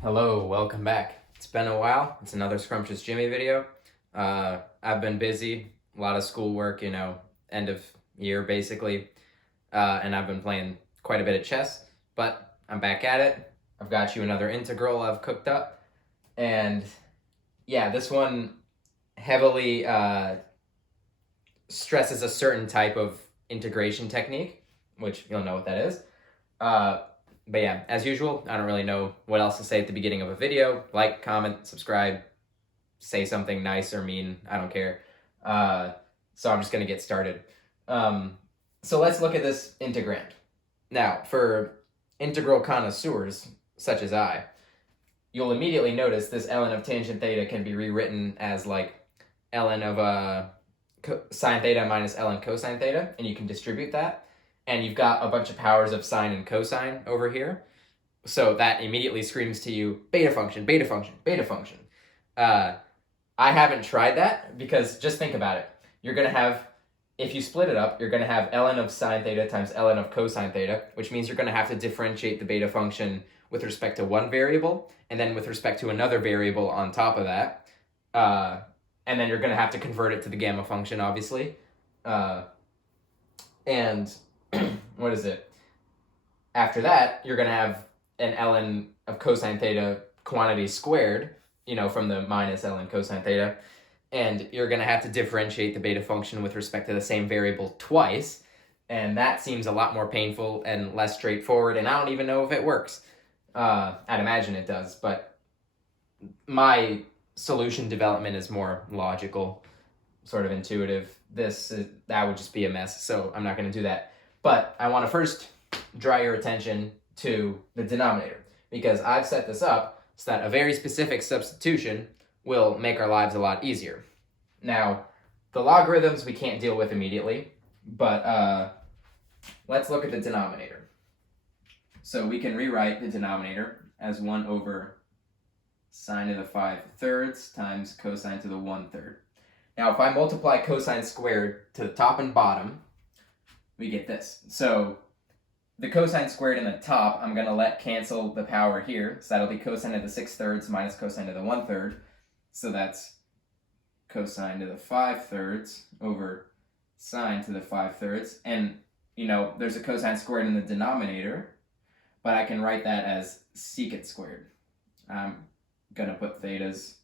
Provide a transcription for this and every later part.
Hello, welcome back. It's been a while. It's another Scrumptious Jimmy video. I've been busy, a lot of schoolwork, end of year basically, and I've been playing quite a bit of chess, but I'm back at it. I've got you another integral I've cooked up, and yeah, this one heavily stresses a certain type of integration technique, which you'll know what that is. But yeah, as usual, I don't really know what else to say at the beginning of a video. Like, comment, subscribe, say something nice or mean. I don't care. So I'm just going to get started. So let's look at this integrand. Now, for integral connoisseurs, such as I, you'll immediately notice this ln of tangent theta can be rewritten as like ln of sine theta minus ln cosine theta, and you can distribute that. And you've got a bunch of powers of sine and cosine over here. So that immediately screams to you, beta function, beta function, beta function. I haven't tried that because just think about it. You're going to have, if you split it up, you're going to have ln of sine theta times ln of cosine theta, which means you're going to have to differentiate the beta function with respect to one variable, and then with respect to another variable on top of that. And then you're going to have to convert it to the gamma function, obviously. And what is it? After that, you're going to have an ln of cosine theta quantity squared, from the minus ln cosine theta. And you're going to have to differentiate the beta function with respect to the same variable twice. And that seems a lot more painful and less straightforward. And I don't even know if it works. I'd imagine it does. But my solution development is more logical, sort of intuitive. That would just be a mess. So I'm not going to do that. But I want to first draw your attention to the denominator, because I've set this up so that a very specific substitution will make our lives a lot easier. Now, the logarithms we can't deal with immediately, but let's look at the denominator. So we can rewrite the denominator as 1 over sine to the 5/3 times cosine to the 1/3. Now, if I multiply cosine squared to the top and bottom, we get this. So the cosine squared in the top, I'm going to let cancel the power here. So that'll be cosine to the 6/3 minus cosine to the 1/3. So that's cosine to the 5/3 over sine to the 5/3. And, there's a cosine squared in the denominator, but I can write that as secant squared. I'm going to put thetas.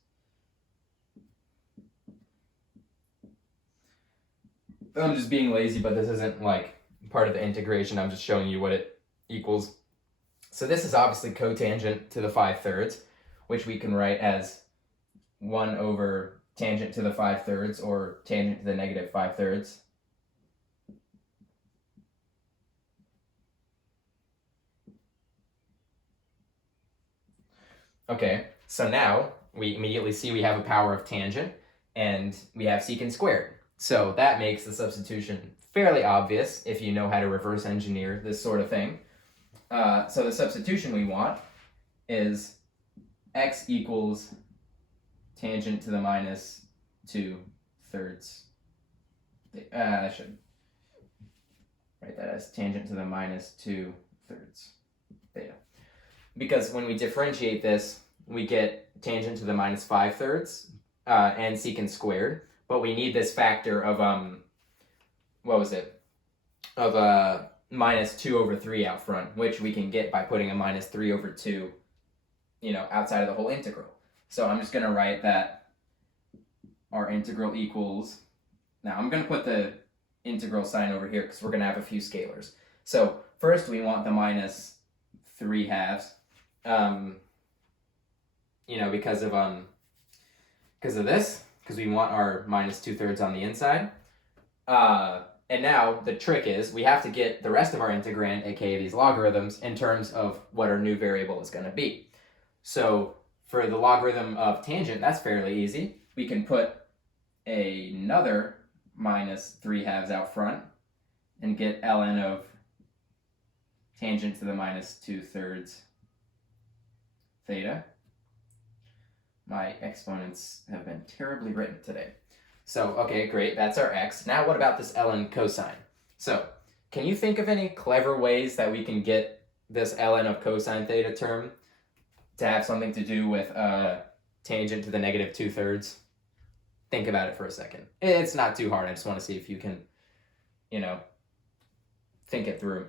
I'm just being lazy, but this isn't like part of the integration. I'm just showing you what it equals. So this is obviously cotangent to the 5/3, which we can write as 1 over tangent to the 5/3 or tangent to the negative 5/3. Okay, so now we immediately see we have a power of tangent and we have secant squared. So that makes the substitution fairly obvious if you know how to reverse engineer this sort of thing. So the substitution we want is x equals tangent to the minus 2/3. I should write that as tangent to the minus 2/3 theta. Because when we differentiate this, we get tangent to the minus 5/3 and secant squared. But we need this factor of, of minus 2 over 3 out front, which we can get by putting a minus 3 over 2, outside of the whole integral. So I'm just going to write that our integral equals, now I'm going to put the integral sign over here because we're going to have a few scalars. So first we want the minus 3/2, because of this, because we want our minus 2/3 on the inside. And now the trick is we have to get the rest of our integrand, aka these logarithms, in terms of what our new variable is going to be. So for the logarithm of tangent, that's fairly easy. We can put another minus 3/2 out front and get ln of tangent to the minus 2/3 theta. My exponents have been terribly written today. So, okay, great, that's our x. Now what about this ln cosine? So, can you think of any clever ways that we can get this ln of cosine theta term to have something to do with tangent to the negative 2/3. Think about it for a second. It's not too hard. I just want to see if you can, think it through.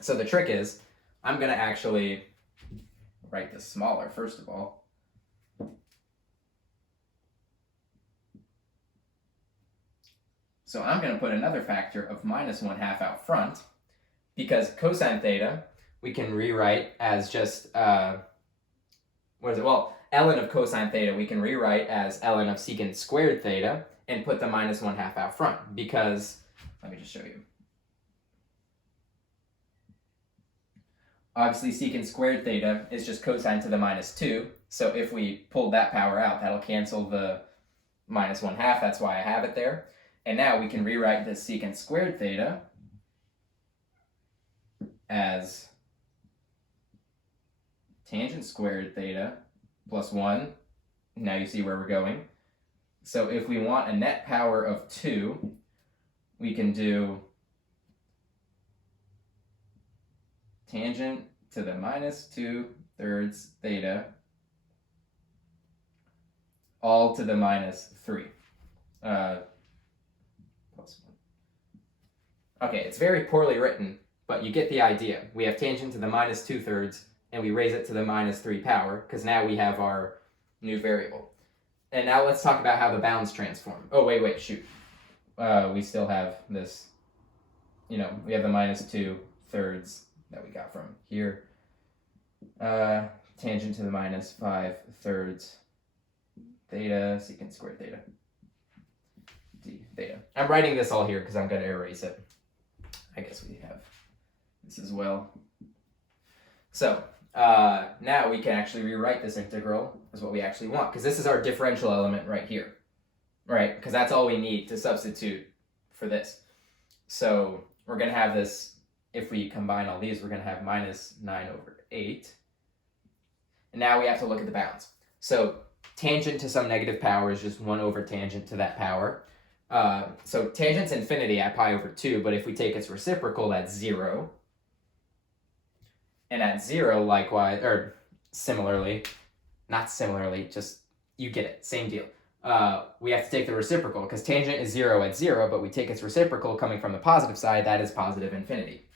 So the trick is, I'm going to actually write this smaller, first of all. So I'm going to put another factor of minus 1/2 out front, because cosine theta we can rewrite as just, ln of cosine theta we can rewrite as ln of secant squared theta and put the minus 1/2 out front, because, let me just show you. Obviously secant squared theta is just cosine to the minus 2, so if we pulled that power out, that'll cancel the minus 1/2, that's why I have it there. And now we can rewrite this secant squared theta as tangent squared theta plus 1. Now you see where we're going. So if we want a net power of 2, we can do tangent to the minus 2/3 theta all to the minus 3. Plus 1. Okay, it's very poorly written, but you get the idea. We have tangent to the minus 2/3, and we raise it to the minus 3 power, because now we have our new variable. And now let's talk about how the bounds transform. Oh, wait, shoot. We still have this, we have the minus 2/3 that we got from here. Tangent to the minus 5/3 theta, secant squared theta, d theta. I'm writing this all here because I'm going to erase it. I guess we have this as well. So, now we can actually rewrite this integral as what we actually want, because this is our differential element right here, right? Because that's all we need to substitute for this. So we're going to have this, if we combine all these, we're going to have minus 9/8. And now we have to look at the bounds. So tangent to some negative power is just 1 over tangent to that power. So tangent's infinity at pi over 2, but if we take its reciprocal, that's 0. And at 0, likewise, or similarly, not similarly, just, you get it, same deal. We have to take the reciprocal, because tangent is 0 at 0, but we take its reciprocal coming from the positive side, that is positive infinity.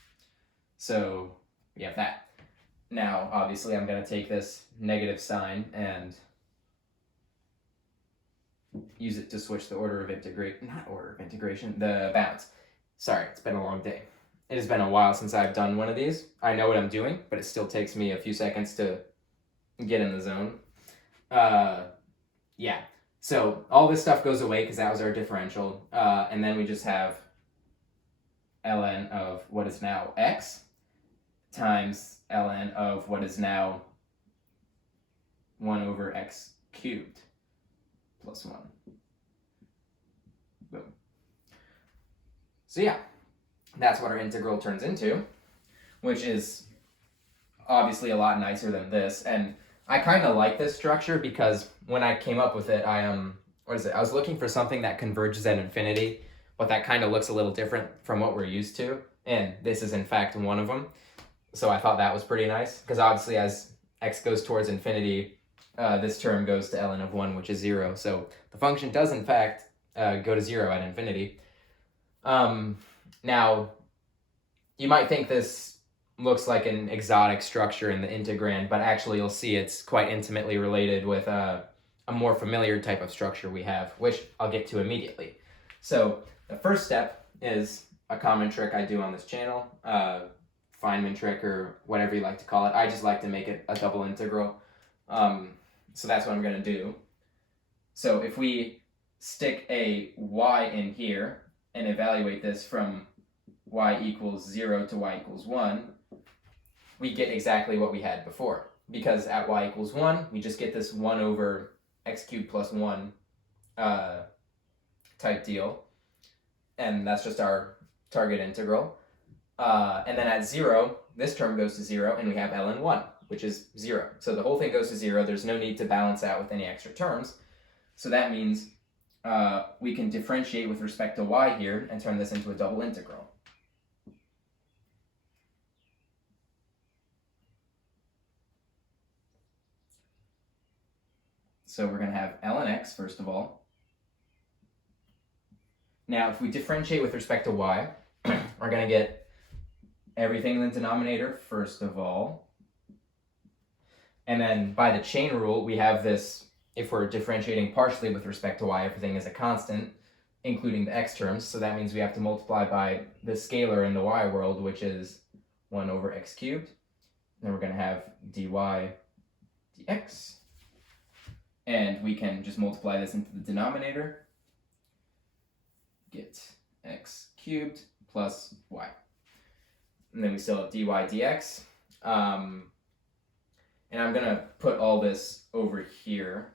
So we have that. Now, obviously, I'm going to take this negative sign and use it to switch the order of integration, the bounds. Sorry, it's been a long day. It has been a while since I've done one of these. I know what I'm doing, but it still takes me a few seconds to get in the zone. Yeah, so all this stuff goes away because that was our differential. And then we just have ln of what is now x times ln of what is now 1 over x cubed plus 1. Boom. So yeah, that's what our integral turns into, which is obviously a lot nicer than this. And I kind of like this structure because when I came up with it, I was looking for something that converges at infinity, but that kind of looks a little different from what we're used to. And this is in fact one of them. So I thought that was pretty nice, because obviously as x goes towards infinity, this term goes to ln of 1, which is 0. So the function does in fact go to 0 at infinity. Now, you might think this looks like an exotic structure in the integrand, but actually you'll see it's quite intimately related with a more familiar type of structure we have, which I'll get to immediately. So the first step is a common trick I do on this channel, Feynman trick or whatever you like to call it. I just like to make it a double integral. So that's what I'm going to do. So if we stick a y in here and evaluate this from y equals 0 to y equals 1, we get exactly what we had before. Because at y equals 1, we just get this 1 over x cubed plus 1 type deal. And that's just our target integral. And then at 0, this term goes to 0, and we have ln 1, which is 0. So the whole thing goes to 0. There's no need to balance out with any extra terms. So that means we can differentiate with respect to y here and turn this into a double integral. So we're going to have ln x, first of all. Now, if we differentiate with respect to y, we're going to get everything in the denominator, first of all. And then by the chain rule, we have this, if we're differentiating partially with respect to y, everything is a constant, including the x terms. So that means we have to multiply by the scalar in the y world, which is 1 over x cubed. And then we're going to have dy dx. And we can just multiply this into the denominator. Get x cubed plus y. And then we still have dy dx. And I'm going to put all this over here.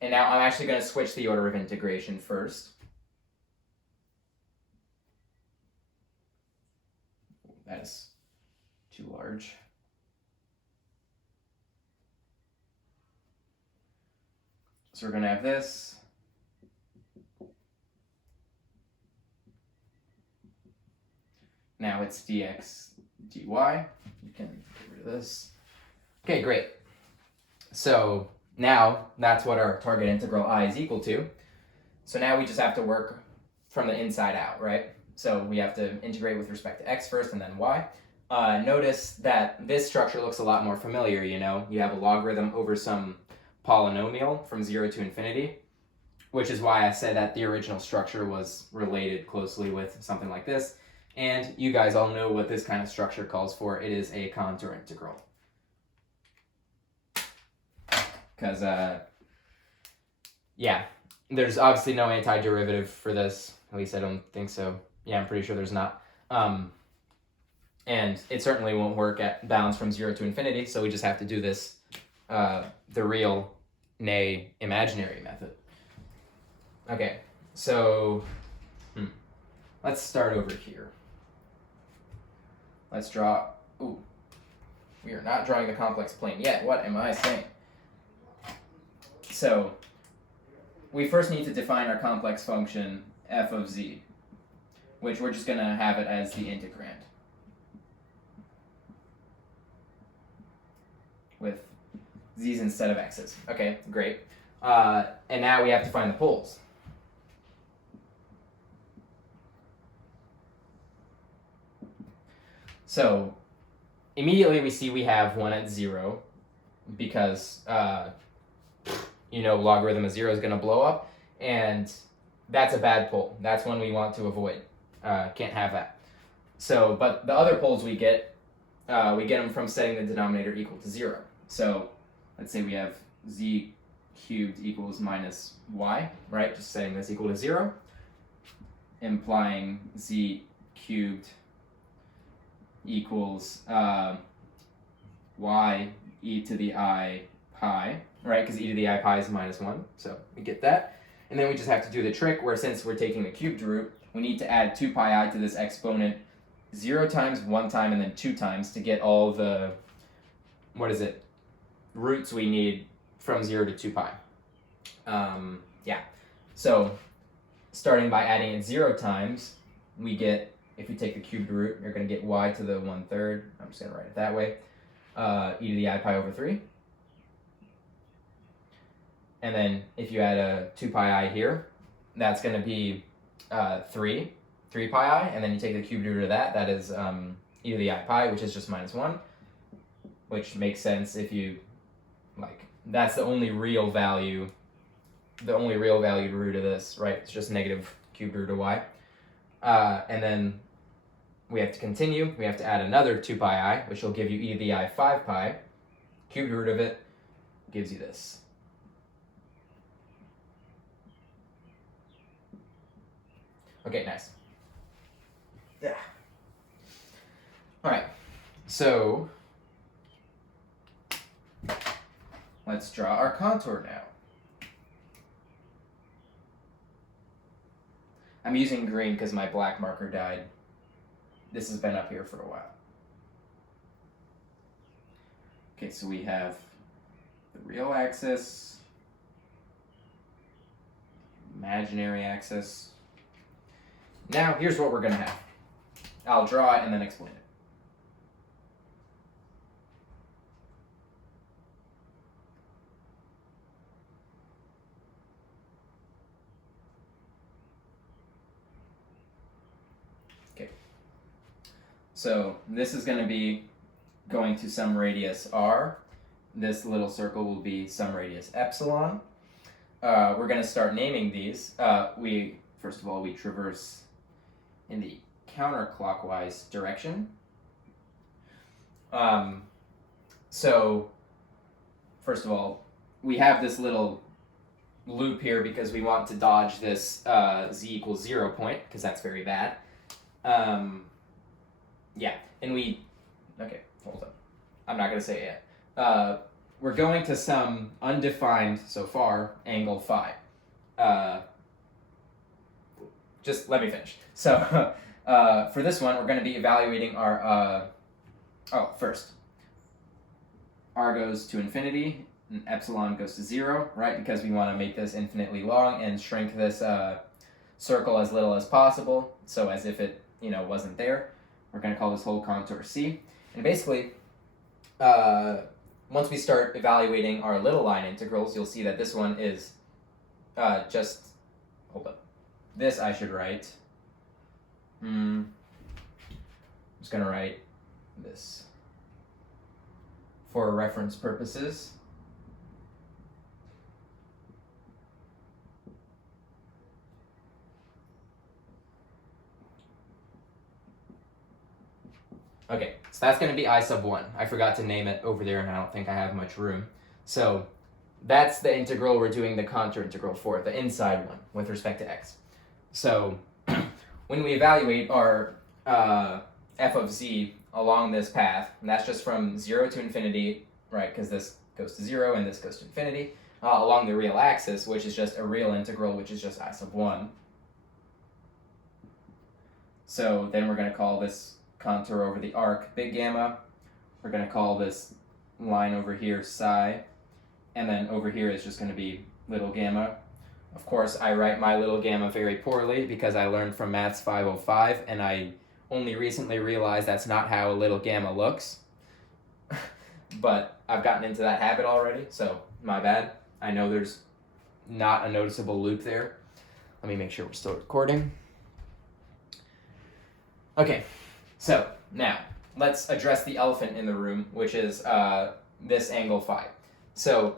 And now I'm actually going to switch the order of integration first. That is too large. So we're going to have this. Now it's dx dy. You can get rid of this. Okay, great. So now that's what our target integral I is equal to. So now we just have to work from the inside out, right? So we have to integrate with respect to x first and then y. Notice that this structure looks a lot more familiar, you know? You have a logarithm over some polynomial from 0 to infinity, which is why I said that the original structure was related closely with something like this. And you guys all know what this kind of structure calls for. It is a contour integral. Because, yeah, there's obviously no antiderivative for this. At least I don't think so. Yeah, I'm pretty sure there's not. And it certainly won't work at bounds from 0 to infinity, so we just have to do this, the real, nay, imaginary method. Okay, so let's start over here. Let's draw, ooh, we are not drawing the complex plane yet. What am I saying? So we first need to define our complex function f of z, which we're just going to have it as the integrand with z's instead of x's. Okay, great. And now we have to find the poles. So immediately we see we have 1 at 0 because, you know, logarithm of 0 is going to blow up, and that's a bad pole. That's one we want to avoid. Can't have that. So, but the other poles we get them from setting the denominator equal to 0. So let's say we have z cubed equals minus y, right? Just setting this equal to 0, implying z cubed equals y e to the I pi, right? Because e to the I pi is minus 1, so we get that. And then we just have to do the trick where, since we're taking the cubed root, we need to add 2 pi I to this exponent 0 times, 1 time, and then 2 times to get all the, roots we need from 0 to 2 pi. Yeah, so starting by adding it 0 times, we get, if we take the cubed root, you're going to get y to the 1/3. I'm just going to write it that way. E to the I pi over 3. And then if you add a 2 pi I here, that's going to be 3 pi I. And then you take the cubed root of that. That is e to the I pi, which is just minus 1. Which makes sense if you, that's the only real value, valued root of this, right? It's just negative cubed root of y. And then we have to continue. We have to add another 2 pi I, which will give you e to the I 5 pi. Cubed root of it gives you this. Okay, nice. Yeah. All right, so let's draw our contour now. I'm using green because my black marker died. This has been up here for a while. Okay, so we have the real axis, imaginary axis. Now, here's what we're going to have. I'll draw it and then explain it. So this is going to be going to some radius r. This little circle will be some radius epsilon. We're going to start naming these. First of all, we traverse in the counterclockwise direction. So first of all, we have this little loop here because we want to dodge this z equals 0 point, because that's very bad. Yeah, and okay, hold on. I'm not going to say it yet. We're going to some undefined, so far, angle phi. Just let me finish. So for this one, we're going to be evaluating our, first, r goes to infinity, and epsilon goes to 0, right? Because we want to make this infinitely long and shrink this circle as little as possible, so as if it, wasn't there. We're going to call this whole contour C. And basically, once we start evaluating our little line integrals, you'll see that this one is hold up. This I should write. I'm just going to write this for reference purposes. Okay, so that's going to be I sub 1. I forgot to name it over there, and I don't think I have much room. So that's the integral we're doing the contour integral for, the inside one, with respect to x. So when we evaluate our f of z along this path, and that's just from 0 to infinity, right, because this goes to 0 and this goes to infinity, along the real axis, which is just a real integral, which is just I sub 1. So then we're going to call this contour over the arc big gamma. We're going to call this line over here psi, and then over here is just going to be little gamma. Of course, I write my little gamma very poorly because I learned from Maths 505, and I only recently realized that's not how a little gamma looks. But I've gotten into that habit already, so my bad. I know there's not a noticeable loop there. Let me make sure we're still recording. Okay. So now let's address the elephant in the room, which is this angle phi. So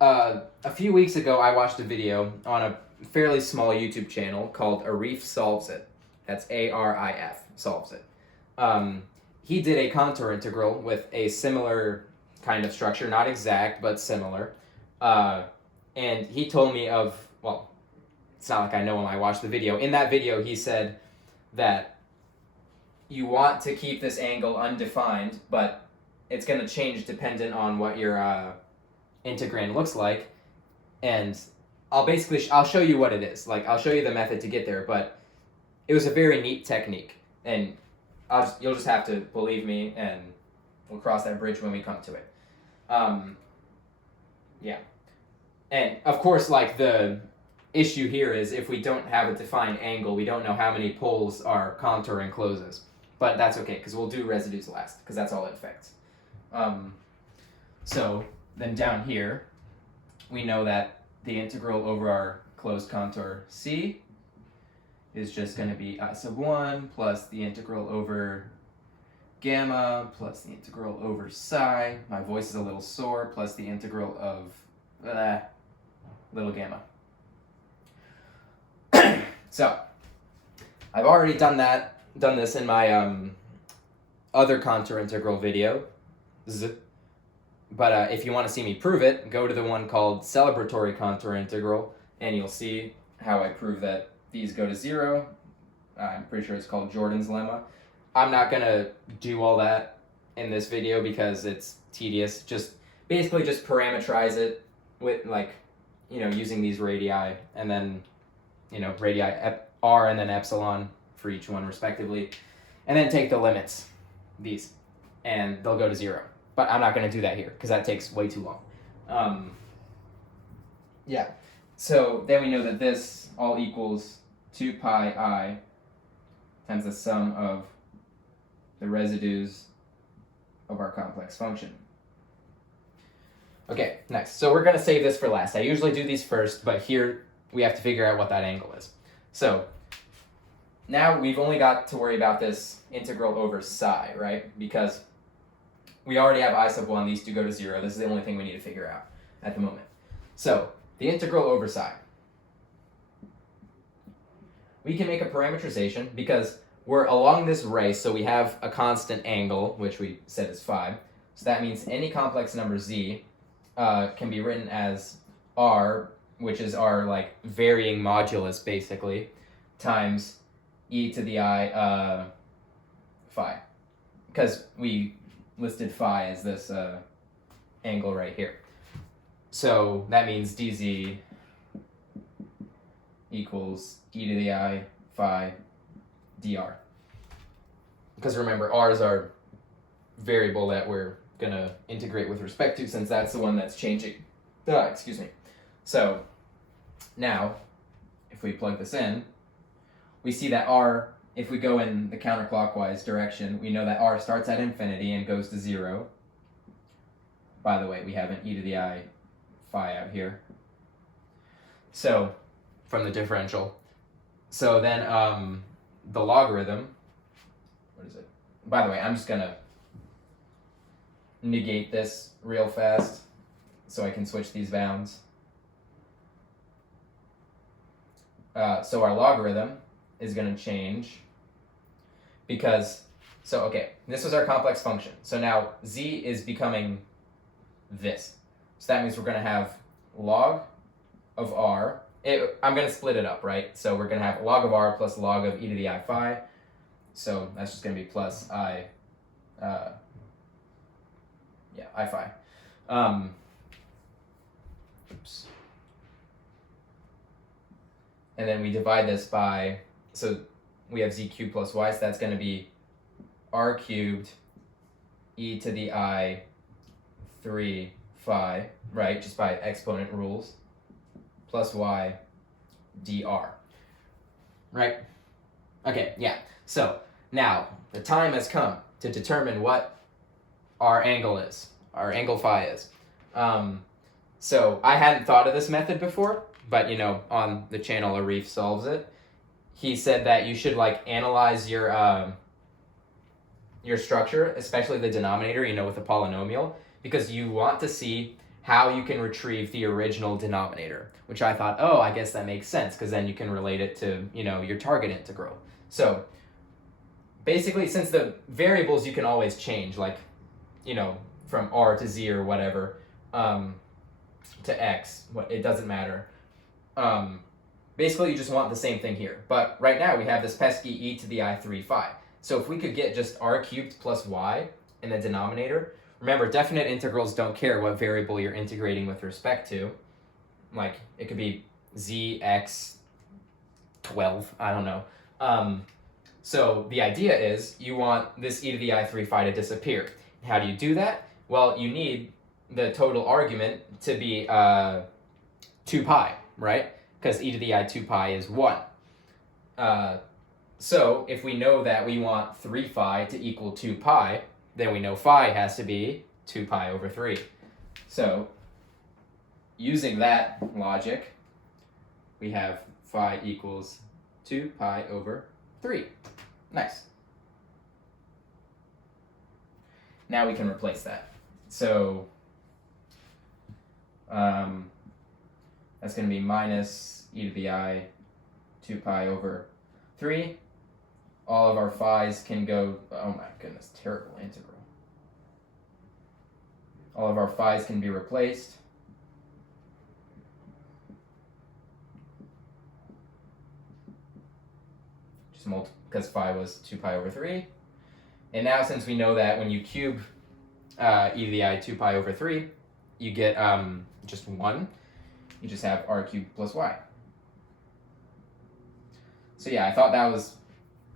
a few weeks ago, I watched a video on a fairly small YouTube channel called Arif Solves It. That's A-R-I-F, solves it. He did a contour integral with a similar kind of structure, not exact, but similar. And he told me of, well, it's not like I know him, I watched the video. In that video, he said that you want to keep this angle undefined, but it's going to change dependent on what your integrand looks like. And I'll show you what it is. Like, I'll show you the method to get there, but it was a very neat technique. And you'll just have to believe me, and we'll cross that bridge when we come to it. Yeah. And, of course, like, the issue here is if we don't have a defined angle, we don't know how many poles our contour encloses. But that's okay, because we'll do residues last, because that's all it affects. So then down here, we know that the integral over our closed contour C is just going to be I sub 1 plus the integral over gamma plus the integral over psi. My voice is a little sore, plus the integral of little gamma. So I've already done this in my other contour integral video. But if you want to see me prove it, go to the one called celebratory contour integral, and you'll see how I prove that these go to 0. I'm pretty sure it's called Jordan's lemma. I'm not going to do all that in this video because it's tedious. Basically just parameterize it with, like, using these radii, and then, radii r and then epsilon for each one respectively, and then take the limits, these, and they'll go to 0. But I'm not going to do that here because that takes way too long. Yeah, so then we know that this all equals 2 pi I times the sum of the residues of our complex function. Okay, next. So we're going to save this for last. I usually do these first, but here we have to figure out what that angle is. So now we've only got to worry about this integral over psi, right? Because we already have I sub 1, these two go to 0. This is the only thing we need to figure out at the moment. So, the integral over psi. We can make a parameterization because we're along this ray, so we have a constant angle, which we said is phi. So that means any complex number z can be written as r, which is our like varying modulus basically, times e to the I phi. Because we listed phi as this angle right here. So that means dz equals e to the I phi dr. Because remember, r is our variable that we're going to integrate with respect to, since that's the one that's changing. Excuse me. So now, if we plug this in, we see that r, if we go in the counterclockwise direction, we know that r starts at infinity and goes to 0. By the way, we have an e to the I phi out here. So, from the differential. So then the logarithm, what is it? By the way, I'm just going to negate this real fast so I can switch these bounds. So our logarithm is going to change because, so okay, this was our complex function. So now z is becoming this. So that means we're going to have log of r. I'm going to split it up, right? So we're going to have log of r plus log of e to the I phi. So that's just going to be plus I phi. Oops. And then we divide this by, so we have z cubed plus y, so that's going to be r cubed e to the I 3 phi, right, just by exponent rules, plus y dr. Right? Okay, yeah. So now the time has come to determine what our angle is, our angle phi is. So I hadn't thought of this method before, but on the channel Arif solves it. He said that you should like analyze your structure, especially the denominator, with a polynomial, because you want to see how you can retrieve the original denominator, which I thought, oh, I guess that makes sense, because then you can relate it to, your target integral. So basically, since the variables you can always change, like, from r to z or whatever, to x, it doesn't matter. Basically, you just want the same thing here. But right now, we have this pesky e to the I 3 phi. So if we could get just r cubed plus y in the denominator, remember, definite integrals don't care what variable you're integrating with respect to. Like, it could be z, x, 12, I don't know. So the idea is you want this e to the I 3 phi to disappear. How do you do that? Well, you need the total argument to be 2 pi, right? Because e to the I 2 pi is 1. So if we know that we want 3 phi to equal 2 pi, then we know phi has to be 2 pi over 3. So using that logic, we have phi equals 2 pi over 3. Nice. Now we can replace that. So that's going to be minus e to the I 2 pi over 3. All of our phi's can go, oh my goodness, terrible integral. All of our phi's can be replaced. Just because phi was 2 pi over 3. And now since we know that when you cube e to the I 2 pi over 3, you get just 1. You just have r cubed plus y. So yeah, I thought that was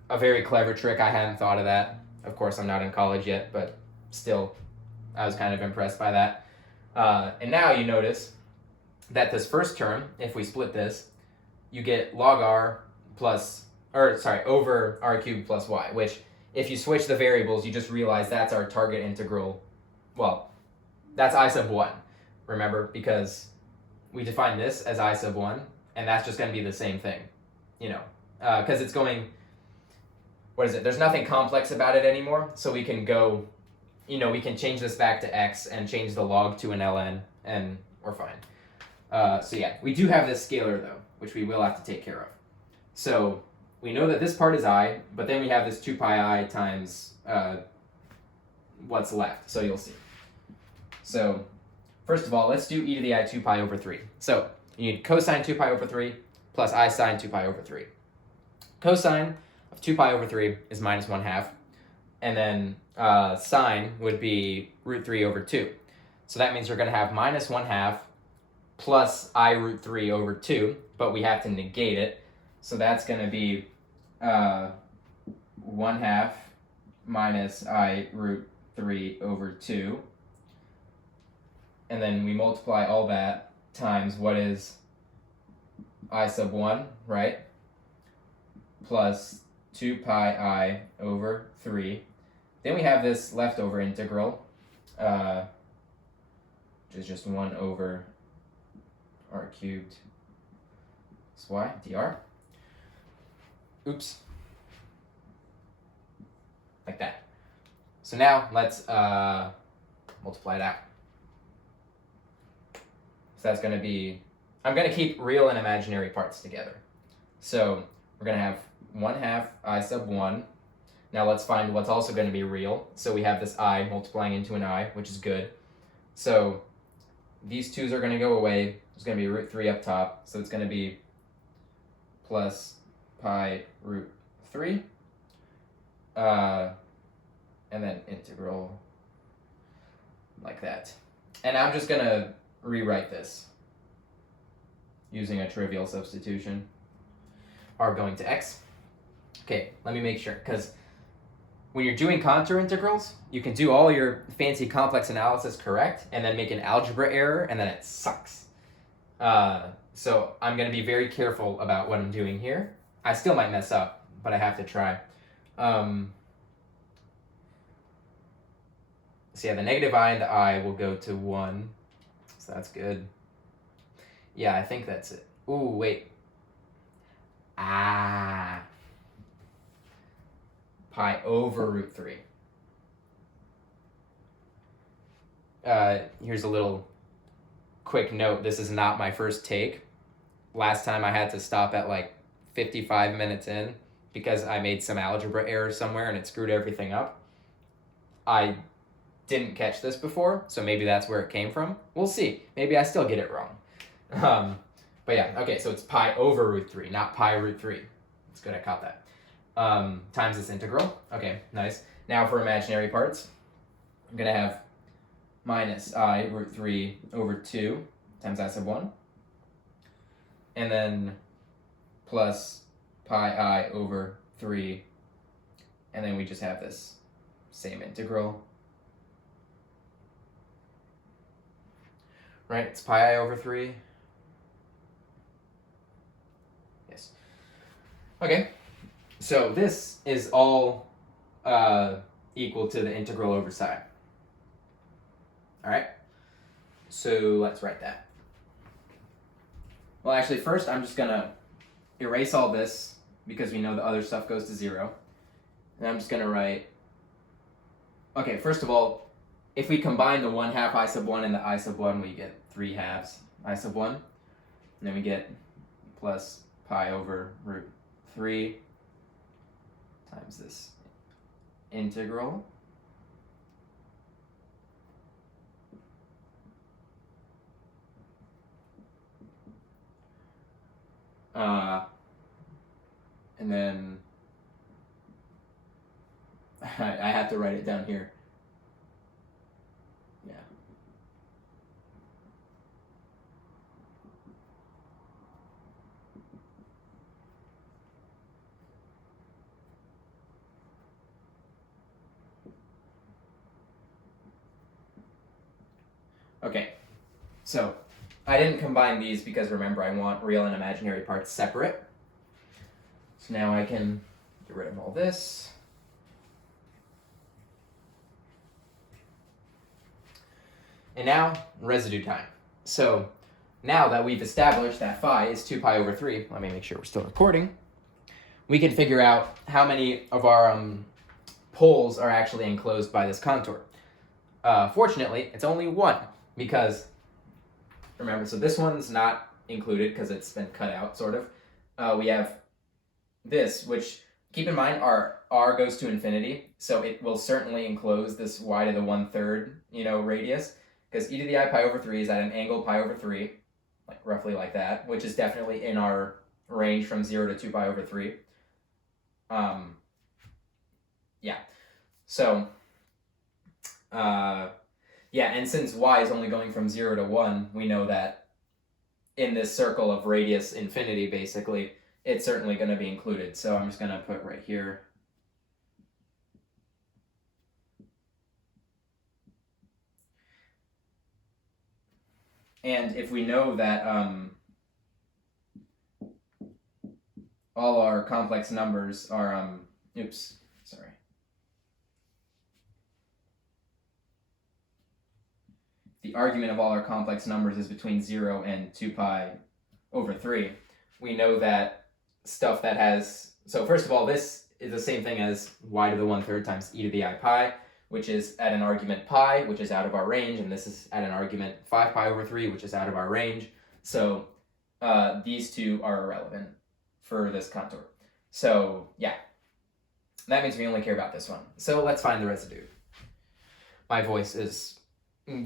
a very clever trick. I hadn't thought of that. Of course, I'm not in college yet, but still, I was kind of impressed by that. And now you notice that this first term, if we split this, you get log r over r cubed plus y, which if you switch the variables, you just realize that's our target integral. Well, that's I sub 1, remember? Because we define this as I sub 1, and that's just going to be the same thing, because it's going, what is it? There's nothing complex about it anymore, so we can go, we can change this back to x and change the log to an ln, and we're fine. So yeah, we do have this scalar though, which we will have to take care of. So we know that this part is I, but then we have this 2 pi I times what's left, so you'll see. So first of all, let's do e to the I 2 pi over 3. So you need cosine 2 pi over 3 plus I sine 2 pi over 3. Cosine of 2 pi over 3 is minus 1/2. And then sine would be root 3 over 2. So that means we're going to have minus 1/2 plus I root 3 over 2, but we have to negate it. So that's going to be 1/2 minus I root 3 over 2. And then we multiply all that times what is I sub 1, right? Plus 2 pi I over 3. Then we have this leftover integral, which is just 1 over r cubed y dr. Oops. Like that. So now let's multiply it out. So that's going to be, I'm going to keep real and imaginary parts together. So we're going to have 1/2 I sub 1. Now let's find what's also going to be real. So we have this I multiplying into an I, which is good. So these 2's are going to go away. There's going to be root 3 up top. So it's going to be plus pi root 3. And then integral like that. And I'm just going to rewrite this using a trivial substitution. R going to x. Okay, let me make sure, because when you're doing contour integrals, you can do all your fancy complex analysis correct and then make an algebra error, and then it sucks. So I'm going to be very careful about what I'm doing here. I still might mess up, but I have to try. So yeah, the negative I and the I will go to 1. So that's good. Yeah, I think that's it. Ooh, wait. Pi over root 3. Here's a little quick note. This is not my first take. Last time I had to stop at like 55 minutes in because I made some algebra error somewhere and it screwed everything up. I didn't catch this before, so maybe that's where it came from. We'll see. Maybe I still get it wrong. But yeah, okay, so it's pi over root 3, not pi root 3. It's good I caught that. Times this integral. Okay, nice. Now for imaginary parts, I'm going to have minus I root 3 over 2 times I sub 1. And then plus pi I over 3. And then we just have this same integral. Right, it's pi I over 3. Yes. Okay, so this is all equal to the integral over psi. All right, so let's write that. Well, actually, first I'm just going to erase all this because we know the other stuff goes to 0. And I'm just going to write, okay, first of all, if we combine the 1/2 I sub 1 and the I sub 1, we get 3/2 I sub 1. And then we get plus pi over root 3 times this integral. And then I have to write it down here. Yeah. Okay, so I didn't combine these because remember I want real and imaginary parts separate. So now I can get rid of all this. And now, residue time. So now that we've established that phi is 2 pi over 3, let me make sure we're still recording. we can figure out how many of our poles are actually enclosed by this contour. Fortunately, it's only one, because, remember, so this one's not included because it's been cut out, sort of. We have this, which, keep in mind, our r goes to infinity, so it will certainly enclose this y to the 1/3, radius, because e to the I pi over 3 is at an angle pi over 3, like roughly like that, which is definitely in our range from 0 to 2 pi over 3. Yeah. So, and since y is only going from 0 to 1, we know that in this circle of radius infinity, basically, it's certainly going to be included. So I'm just going to put right here. And if we know that all our complex numbers are, the argument of all our complex numbers is between 0 and 2 pi over 3, we know that stuff that has, so first of all, this is the same thing as y to the 1/3 times e to the I pi, which is at an argument pi, which is out of our range, and this is at an argument 5 pi over 3, which is out of our range. So these two are irrelevant for this contour. So yeah, that means we only care about this one. So let's find the residue. My voice is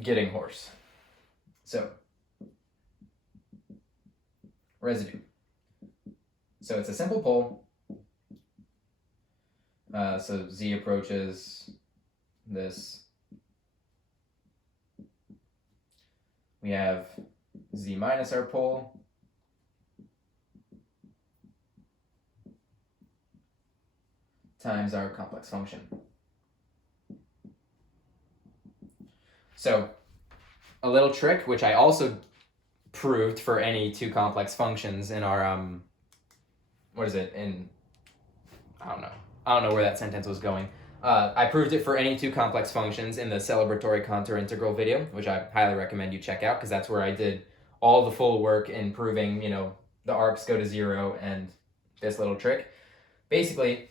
getting hoarse. So, residue. So it's a simple pole. So z approaches this. We have z minus our pole. Times our complex function. So a little trick, which I also proved for any two complex functions in our, I don't know where that sentence was going. I proved it for any two complex functions in the celebratory contour integral video, which I highly recommend you check out, because that's where I did all the full work in proving, the arcs go to 0 and this little trick. Basically,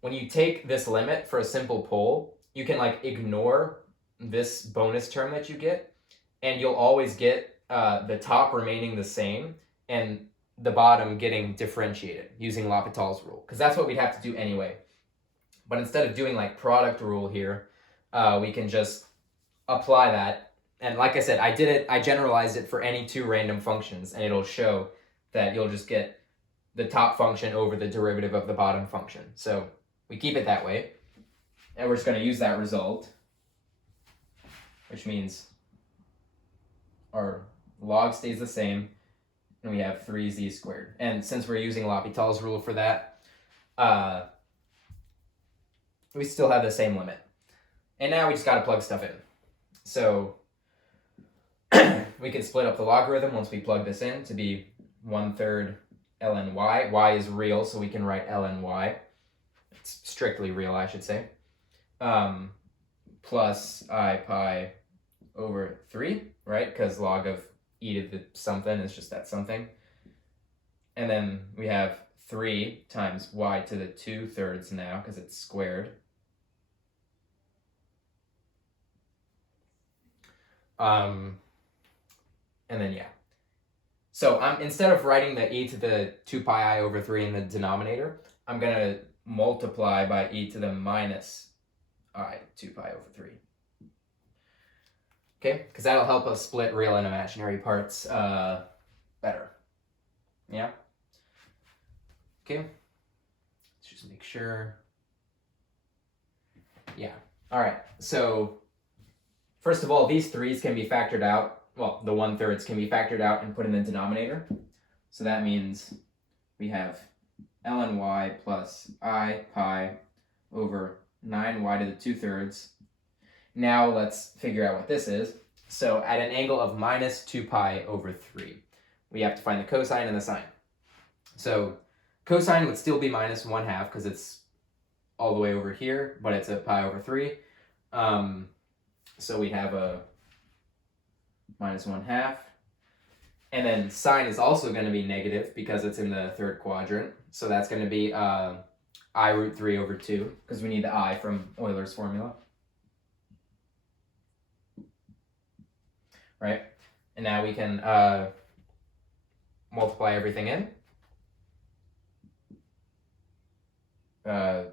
when you take this limit for a simple pole, you can ignore this bonus term that you get, and you'll always get the top remaining the same and the bottom getting differentiated using L'Hopital's rule, because that's what we'd have to do anyway. But instead of doing product rule here, we can just apply that. And like I said, I generalized it for any two random functions, and it'll show that you'll just get the top function over the derivative of the bottom function. So we keep it that way, and we're just going to use that result, which means our log stays the same, and we have 3z squared. And since we're using L'Hopital's rule for that, we still have the same limit. And now we just got to plug stuff in. So we can split up the logarithm once we plug this in to be 1/3 ln y. Y is real, so we can write ln y. It's strictly real, I should say. Plus I pi over 3, right? Because log of e to the something is just that something. And then we have 3 times y to the 2/3 now, because it's squared. And then, yeah. So instead of writing the e to the 2 pi I over 3 in the denominator, I'm going to multiply by e to the minus I 2 pi over 3. Okay, because that'll help us split real and imaginary parts better. Yeah? Okay, let's just make sure. Yeah, all right, so first of all, these 3's can be factored out. Well, the 1/3 can be factored out and put in the denominator. So that means we have ln y plus I pi over 9y to the 2/3. Now let's figure out what this is. So at an angle of minus 2 pi over 3, we have to find the cosine and the sine. So cosine would still be minus 1/2 because it's all the way over here, but it's a pi over 3. So we have a minus 1/2. And then sine is also going to be negative because it's in the third quadrant. So that's going to be I root 3 over 2, because we need the I from Euler's formula. Right? And now we can multiply everything in. Yeah,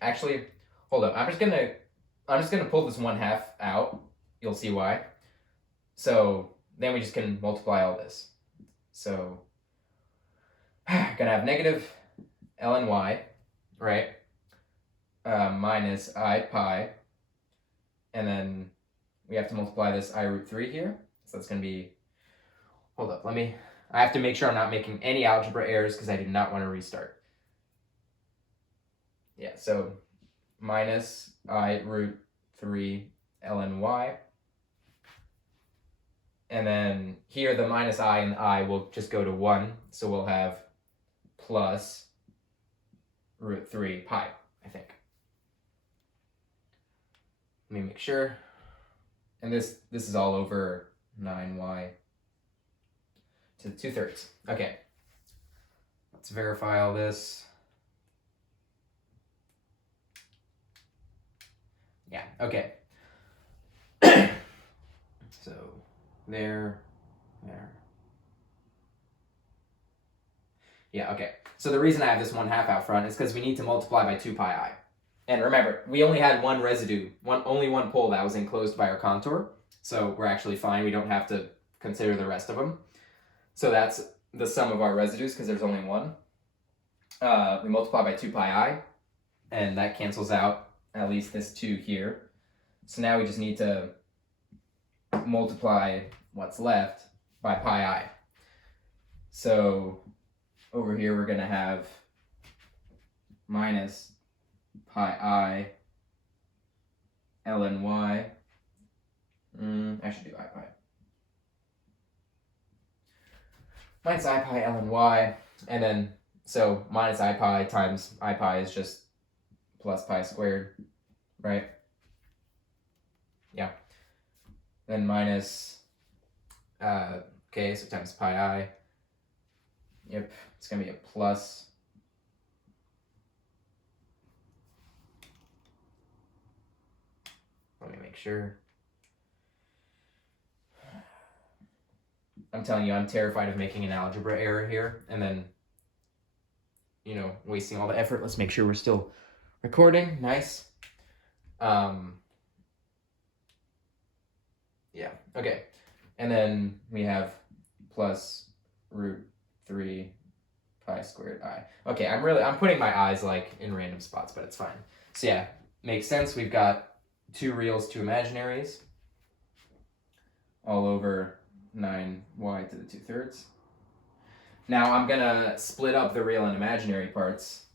actually, hold up. I'm just gonna pull this 1/2 out. You'll see why. So then we just can multiply all this. So gonna have negative ln y, right? Minus I pi, and then we have to multiply this I root 3 here. So that's gonna be, hold up, I have to make sure I'm not making any algebra errors because I do not want to restart. Yeah, so minus I root 3 ln y. And then here the minus I and I will just go to 1. So we'll have plus root 3 pi, I think. Let me make sure. And this is all over 9y to the 2/3. Okay. Let's verify all this. Yeah, okay. So there. Yeah, okay. So the reason I have this 1/2 out front is because we need to multiply by 2 pi I. And remember, we only had one residue, only one pole that was enclosed by our contour. So we're actually fine. We don't have to consider the rest of them. So that's the sum of our residues because there's only one. We multiply by 2 pi I, and that cancels out at least this 2 here. So now we just need to multiply what's left by pi I. So over here we're going to have minus pi I ln y. I should do I pi. Minus I pi ln y, and then so minus I pi times I pi is just plus pi squared, right? Yeah. Then minus, okay, so times pi I. Yep, it's going to be a plus. Let me make sure. I'm telling you, I'm terrified of making an algebra error here and then, wasting all the effort. Let's make sure we're still recording. Nice. Yeah, okay. And then we have plus root 3 pi squared I. Okay, I'm putting my eyes like in random spots, but it's fine. So yeah, makes sense. We've got 2 reals, 2 imaginaries, all over 9y to the 2/3. Now I'm gonna split up the real and imaginary parts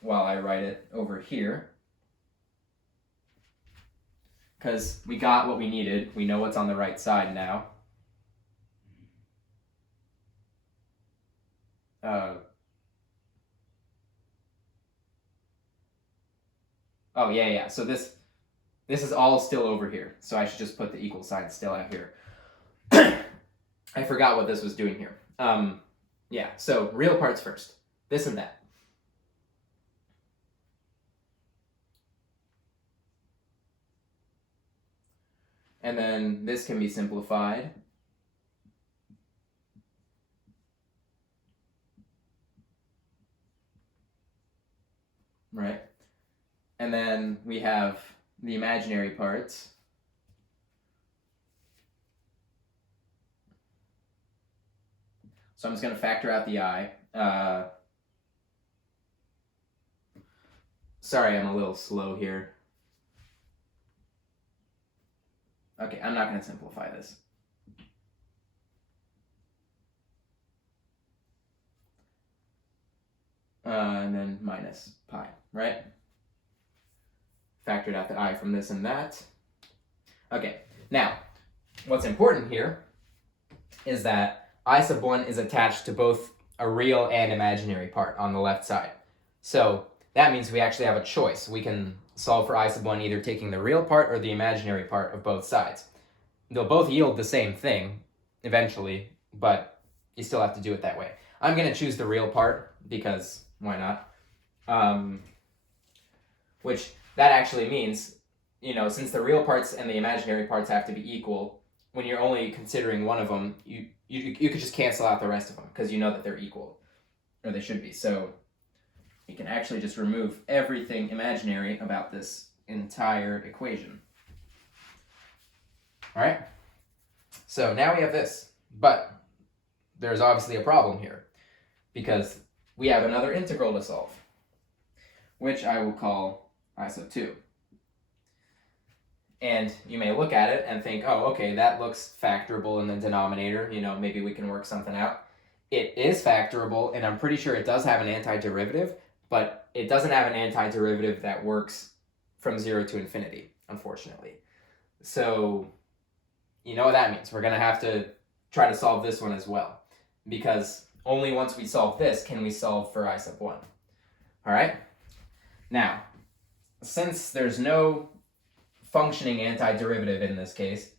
while I write it over here, because we got what we needed. We know what's on the right side now. Oh yeah. So this is all still over here. So I should just put the equal sign still out here. I forgot what this was doing here. Yeah, so real parts first. This and that. And then this can be simplified. Right? And then we have the imaginary parts. So I'm just going to factor out the I. Sorry, I'm a little slow here. Okay, I'm not going to simplify this. And then minus pi, right? Factored out the I from this and that. Okay, now, what's important here is that I sub 1 is attached to both a real and imaginary part on the left side. So that means we actually have a choice. We can solve for I sub 1 either taking the real part or the imaginary part of both sides. They'll both yield the same thing eventually, but you still have to do it that way. I'm going to choose the real part because why not? Which that actually means, since the real parts and the imaginary parts have to be equal, when you're only considering one of them, you could just cancel out the rest of them because you know that they're equal, or they should be. So you can actually just remove everything imaginary about this entire equation. All right? So now we have this, but there's obviously a problem here because we have another integral to solve, which I will call I sub 2. And you may look at it and think, oh, okay, that looks factorable in the denominator. Maybe we can work something out. It is factorable, and I'm pretty sure it does have an antiderivative, but it doesn't have an antiderivative that works from 0 to infinity, unfortunately. So you know what that means. We're going to have to try to solve this one as well, because only once we solve this can we solve for I sub 1. All right? Now, since there's no functioning antiderivative in this case,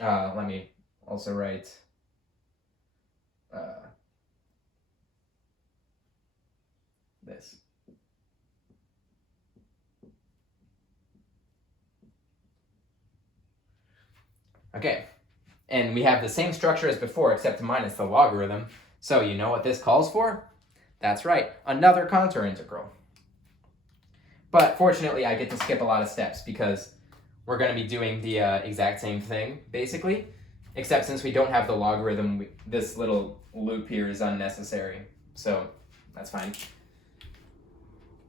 let me also write this. Okay, and we have the same structure as before except minus the logarithm. So you know what this calls for? That's right, another contour integral. But fortunately, I get to skip a lot of steps because we're going to be doing the exact same thing, basically. Except since we don't have the logarithm, this little loop here is unnecessary. So that's fine.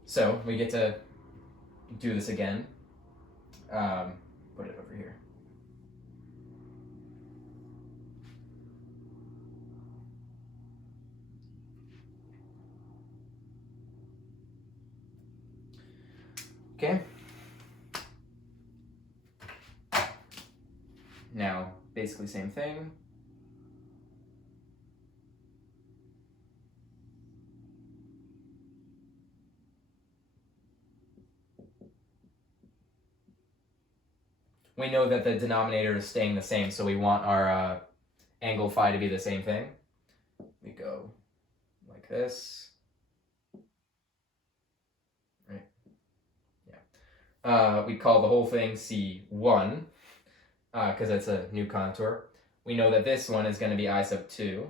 So we get to do this again. Put it over here. Okay. Now, basically same thing. We know that the denominator is staying the same, so we want our angle phi to be the same thing. We go like this. Right? Yeah. We call the whole thing C1 because it's a new contour. We know that this one is going to be I sub 2,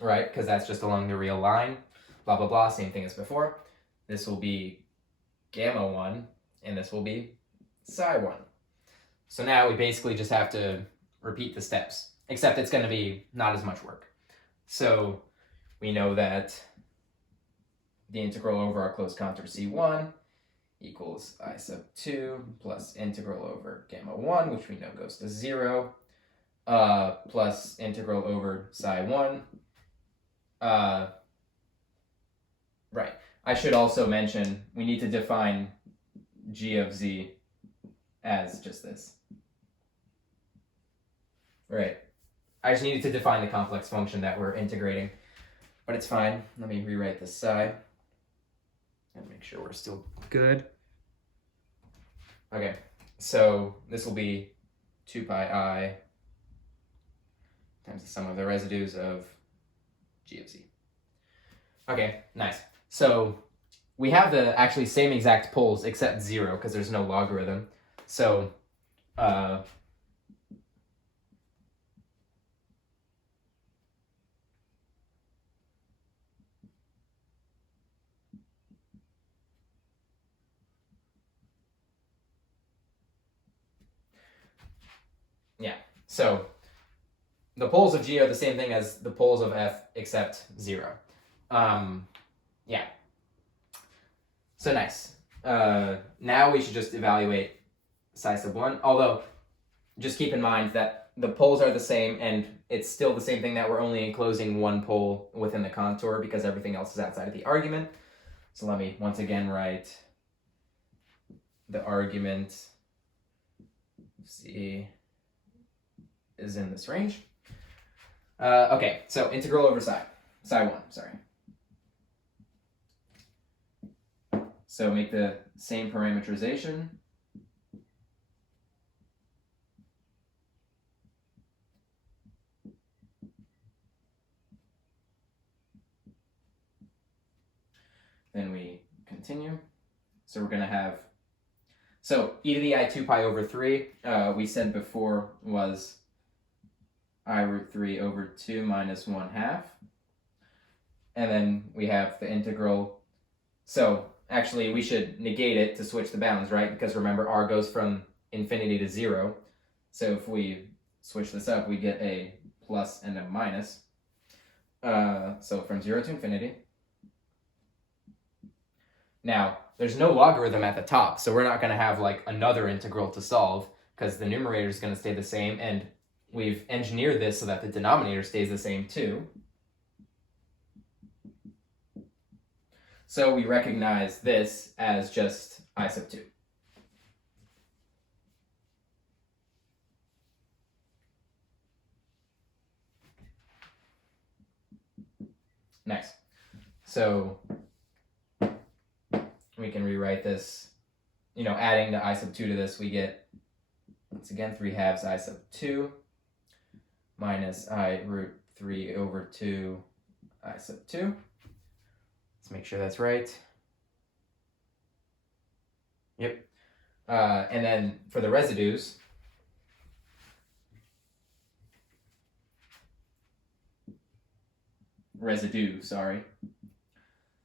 right? Because that's just along the real line. Blah, blah, blah. Same thing as before. This will be gamma 1, and this will be psi 1. So now we basically just have to repeat the steps, except it's going to be not as much work. So we know that the integral over our closed contour C1 equals I sub 2 plus integral over gamma 1, which we know goes to 0, plus integral over psi 1. Right. I should also mention we need to define g of z as just this. Right. I just needed to define the complex function that we're integrating, but it's fine. Let me rewrite this psi and make sure we're still good. Okay, so this will be 2 pi I times the sum of the residues of g of z. Okay, nice. So we have the actually same exact poles except 0 because there's no logarithm. So yeah, so the poles of G are the same thing as the poles of F except 0. Yeah. So nice. Now we should just evaluate psi sub 1, although just keep in mind that the poles are the same and it's still the same thing that we're only enclosing one pole within the contour because everything else is outside of the argument. So let me once again write the argument C is in this range. Okay, so integral over psi 1, sorry. So make the same parameterization. continue. So we're going to have, so e to the I 2 pi over 3, we said before was I root 3 over 2 minus 1/2. And then we have the integral. So actually we should negate it to switch the bounds, right? Because remember r goes from infinity to 0. So if we switch this up, we get a plus and a minus. So from 0 to infinity. Now, there's no logarithm at the top, so we're not going to have like another integral to solve because the numerator is going to stay the same, and we've engineered this so that the denominator stays the same too. So we recognize this as just I sub 2. Nice. So we can rewrite this, adding the I sub 2 to this, we get, once again, 3/2 I sub 2 minus I root 3 over 2 I sub 2. Let's make sure that's right. Yep. And then for the residues,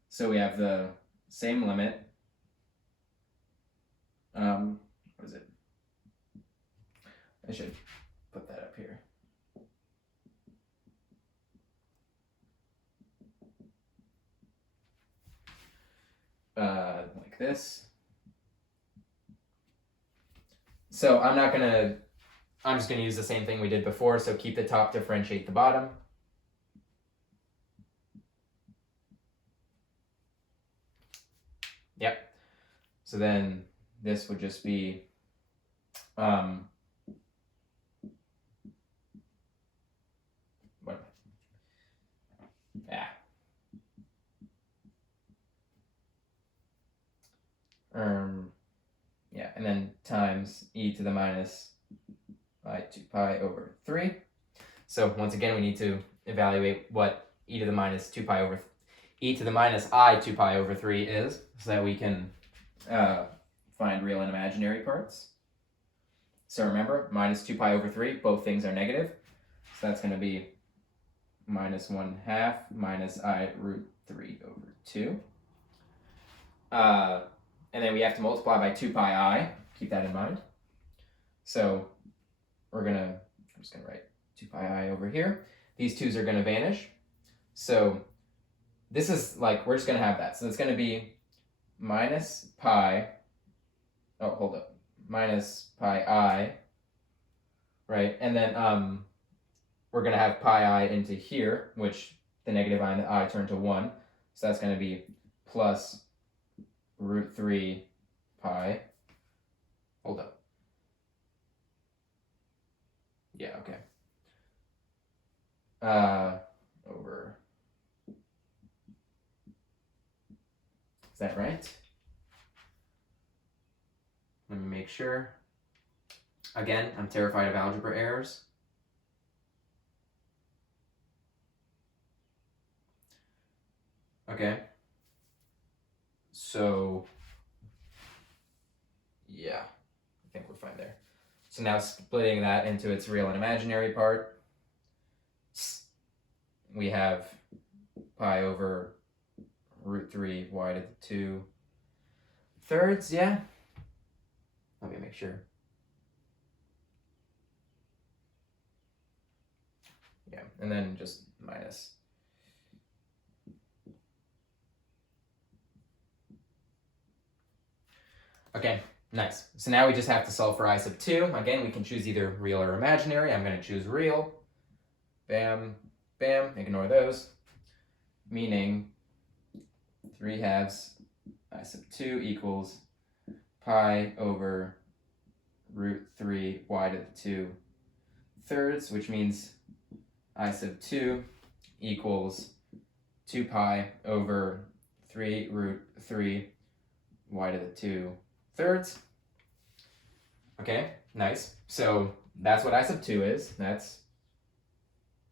so we have the same limit. What is it? I should put that up here. Like this. So I'm just gonna use the same thing we did before, so keep the top, differentiate the bottom. Yep. So then this would just be and then times e to the minus I 2 pi over 3. So once again, we need to evaluate what e to the minus I 2 pi over 3 is, so that we can find real and imaginary parts. So remember, minus 2 pi over 3, both things are negative. So that's going to be minus 1/2 minus I root 3 over 2. And then we have to multiply by 2 pi I. Keep that in mind. So I'm just going to write 2 pi I over here. These 2's are going to vanish. So this is like, we're just going to have that. So it's going to be minus pi, minus pi I, right? And then we're going to have pi I into here, which the negative I and the I turn to 1. So that's going to be plus root 3 pi. Hold up. Yeah, okay. Over. Is that right? Let me make sure. Again, I'm terrified of algebra errors. Okay. So, yeah, I think we're fine there. So now splitting that into its real and imaginary part, we have pi over root 3 y to the 2/3, yeah? Let me make sure. Yeah, and then just minus. Okay, nice. So now we just have to solve for I sub 2. Again, we can choose either real or imaginary. I'm going to choose real. Bam, bam, ignore those. Meaning 3/2 I sub 2 equals pi over root 3 y to the 2/3, which means I sub 2 equals 2 pi over 3 root 3 y to the 2/3. Okay, nice. So that's what I sub 2 is. That's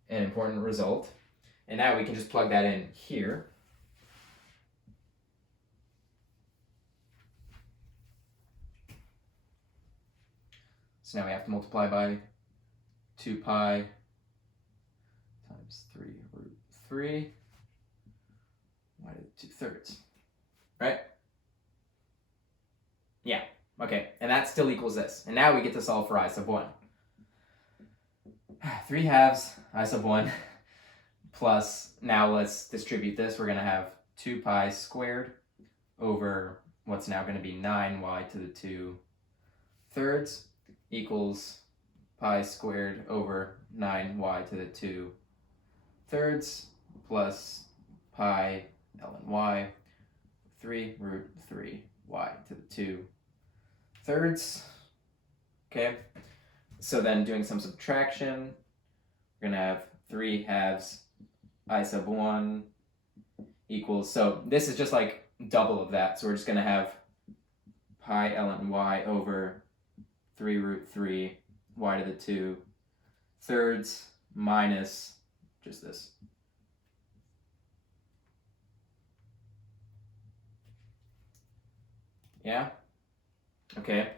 an important result. And now we can just plug that in here. So now we have to multiply by 2 pi times 3 root 3 y to the 2/3, right? Yeah, okay, and that still equals this. And now we get to solve for I sub 1. 3 halves I sub 1 plus, now let's distribute this. We're going to have 2 pi squared over what's now going to be 9y to the 2/3 equals pi squared over 9y to the 2/3 plus pi ln y 3 root 3 y to the 2/3. Okay, so then doing some subtraction, we're going to have 3 halves I sub 1 equals, so this is just like double of that, so we're just going to have pi ln y over 3 root 3 y to the 2/3 minus just this. Yeah? Okay.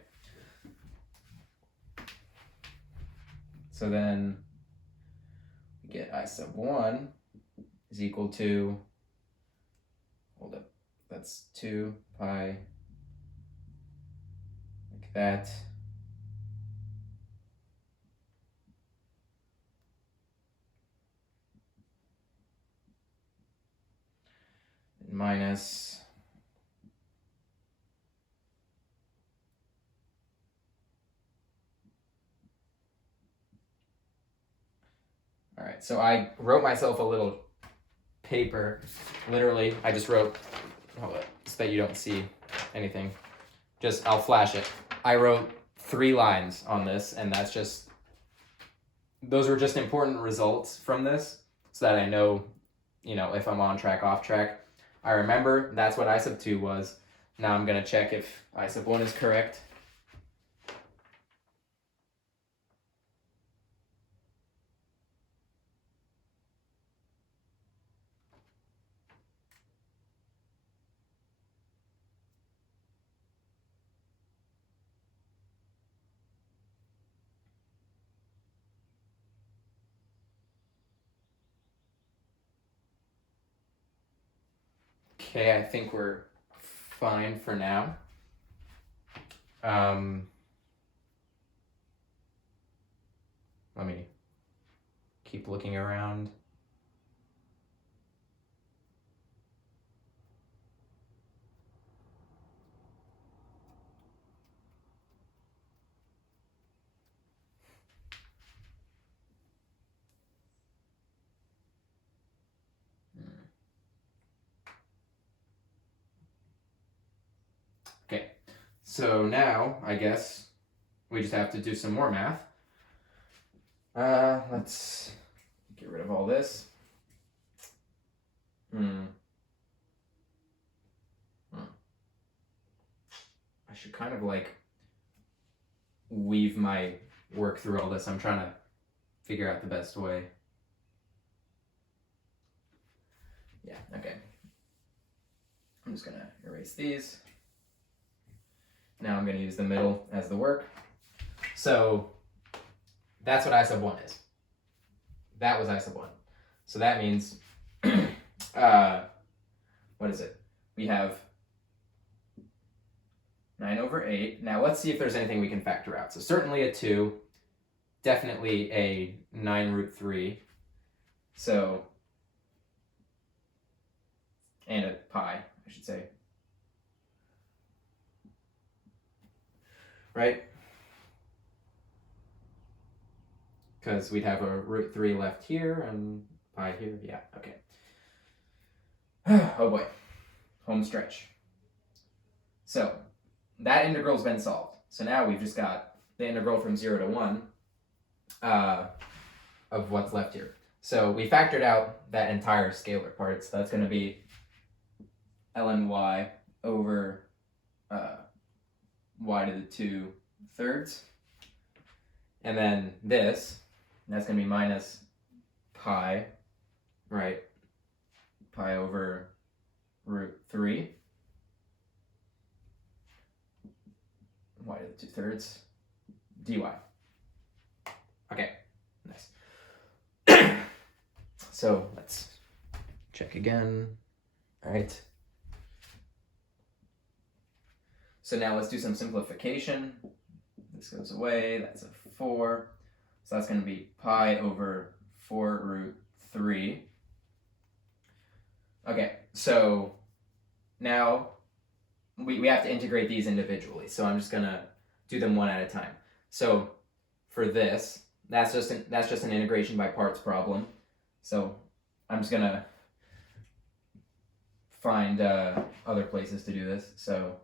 So then we get I sub 1 is equal to, hold up, that's 2 pi, like that, minus all right, so I wrote myself a little paper. Literally, I just wrote, hold up, so that you don't see anything. Just, I'll flash it. I wrote 3 lines on this, and that's just, those were just important results from this, so that I know, you know, if I'm on track, off track. I remember that's what I sub 2 was. Now I'm going to check if I sub 1 is correct. Okay, I think we're fine for now. Let me keep looking around. Okay, so now I guess we just have to do some more math. Let's get rid of all this. I should kind of like weave my work through all this. I'm trying to figure out the best way. Yeah, okay. I'm just gonna erase these. Now I'm gonna use the middle as the work. So that's what I sub 1 is. That was I sub 1. So that means, what is it? We have 9 over 8. Now let's see if there's anything we can factor out. So certainly a 2, definitely a 9 root 3. So, and a pi, I should say. Right? Because we'd have a root 3 left here and pi here. Yeah, okay. Oh boy. Home stretch. So, that integral's been solved. So now we've just got the integral from 0 to 1 of what's left here. So we factored out that entire scalar part. So that's going to be ln y over y to the 2/3. And then this, that's going to be minus pi, right? Pi over root 3. Y to the 2/3. dy. Okay, nice. So let's check again. All right. So now let's do some simplification. This goes away, that's a 4. So that's going to be pi over 4 root 3. Okay, so now we have to integrate these individually. So I'm just going to do them one at a time. So for this, that's just an integration by parts problem. So I'm just going to find other places to do this. So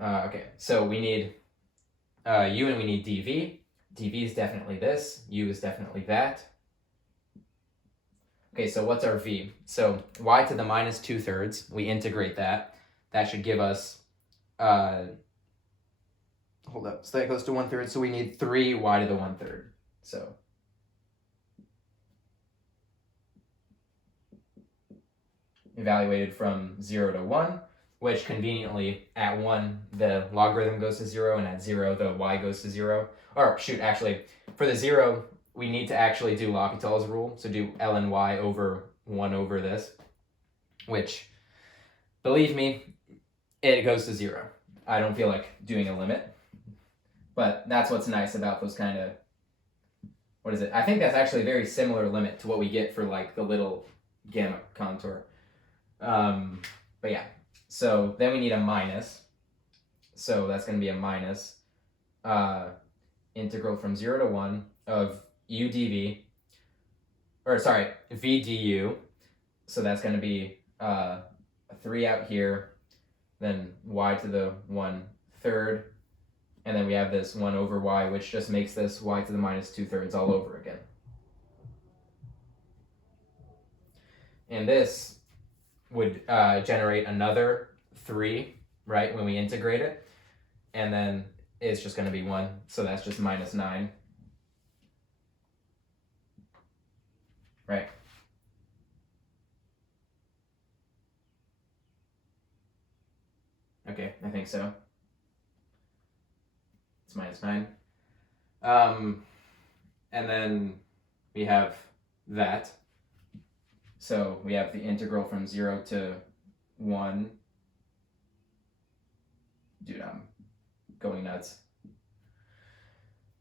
okay, so we need u and we need dv. dv is definitely this, u is definitely that. Okay, so what's our v? So y to the minus 2/3, we integrate that. That should give us, hold up, so that goes to 1/3, so we need 3y to the 1/3. So evaluated from 0 to 1, which conveniently at 1 the logarithm goes to 0, and at 0 the y goes to 0. Or shoot, actually, for the 0 we need to actually do L'Hopital's rule, so do ln y over 1 over this, which, believe me, it goes to 0. I don't feel like doing a limit, but that's what's nice about those kind of, what is it? I think that's actually a very similar limit to what we get for like the little gamma contour. But yeah, so then we need a minus. So that's going to be a minus integral from 0 to 1 of u dv, or sorry, v du. So that's going to be a 3 out here, then y to the 1/3, and then we have this 1 over y, which just makes this y to the minus 2/3 all over again. And this would generate another 3, right, when we integrate it, and then it's just going to be 1, so that's just minus 9. Right. Okay, I think so. It's minus 9. And then we have that. So we have the integral from 0 to 1. Dude, I'm going nuts.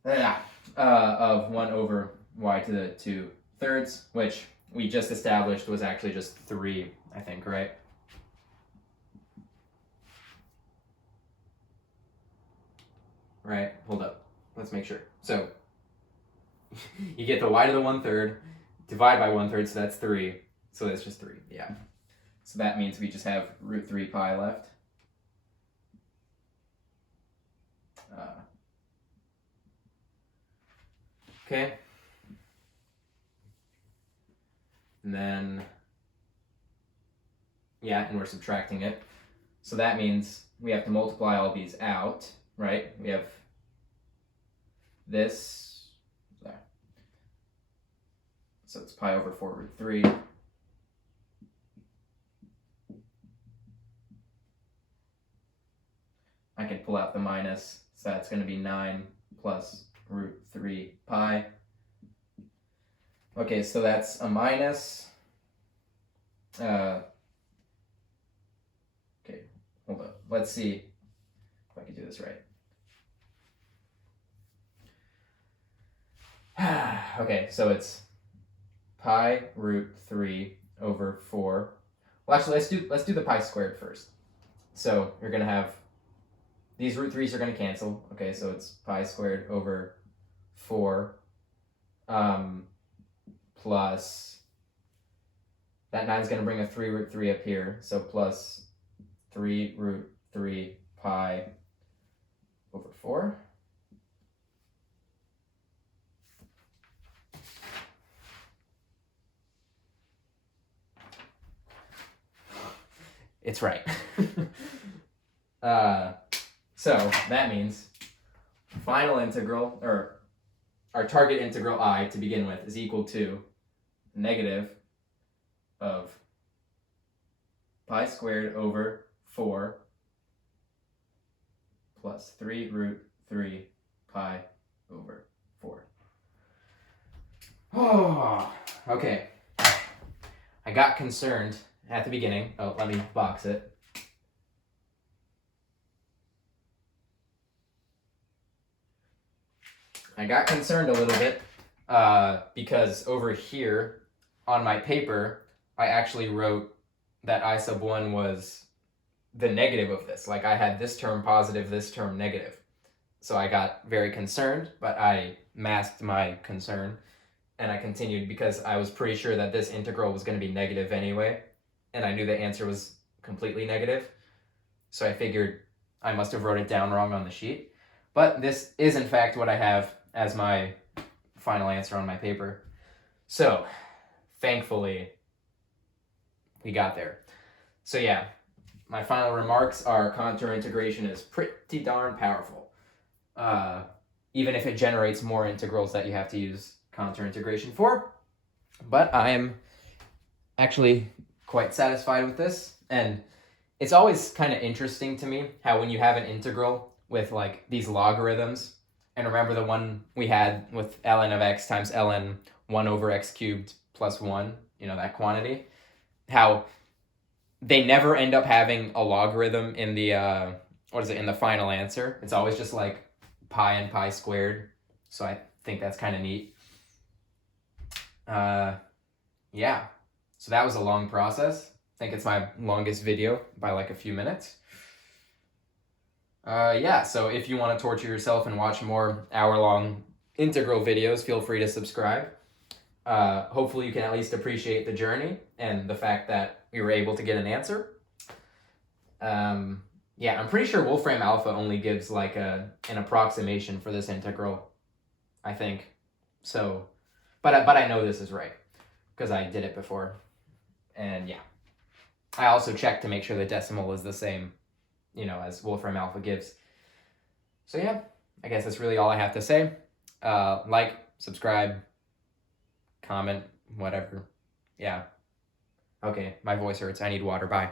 Of 1 over y to the 2/3, which we just established was actually just 3, I think, right? Right, hold up. Let's make sure. So you get the y to the 1/3, divide by 1/3, so that's 3. So that's just 3, yeah. So that means we just have root 3 pi left. Okay. And then, yeah, and we're subtracting it. So that means we have to multiply all these out, right? We have this, there. So it's pi over 4 root 3. I can pull out the minus, so that's going to be 9 plus root 3 pi. Okay, so that's a minus. Okay, hold up. Let's see if I can do this right. Okay, so it's pi root 3 over 4. Well, actually, let's do the pi squared first. So you're gonna have these root 3's are gonna cancel. Okay, so it's pi squared over 4 plus that 9 is gonna bring a 3 root 3 up here. So plus 3 root 3 pi over 4. It's right. So that means final integral, or our target integral I to begin with, is equal to negative of pi squared over 4 plus 3 root 3 pi over 4. Oh, okay. I got concerned at the beginning. Oh, let me box it. I got concerned a little bit because over here on my paper, I actually wrote that I sub 1 was the negative of this. Like I had this term positive, this term negative. So I got very concerned, but I masked my concern and I continued because I was pretty sure that this integral was going to be negative anyway. And I knew the answer was completely negative. So I figured I must have wrote it down wrong on the sheet. But this is in fact what I have as my final answer on my paper. So thankfully we got there. So yeah, my final remarks are contour integration is pretty darn powerful. Even if it generates more integrals that you have to use contour integration for. But I am actually quite satisfied with this. And it's always kind of interesting to me how when you have an integral with like these logarithms, and remember the one we had with ln of x times ln 1 over x cubed plus 1, you know, that quantity, how they never end up having a logarithm in the, in the final answer. It's always just like pi and pi squared. So I think that's kind of neat. Yeah, so that was a long process. I think it's my longest video by like a few minutes. Yeah, so if you want to torture yourself and watch more hour-long integral videos, feel free to subscribe. Hopefully you can at least appreciate the journey and the fact that we were able to get an answer. Yeah, I'm pretty sure Wolfram alpha only gives like an approximation for this integral, I think. So, but I know this is right because I did it before. And yeah, I also checked to make sure the decimal is the same, you know, as Wolfram alpha gives. So yeah, I guess that's really all I have to say. Like, subscribe, comment, whatever. Yeah. Okay, my voice hurts. I need water. Bye.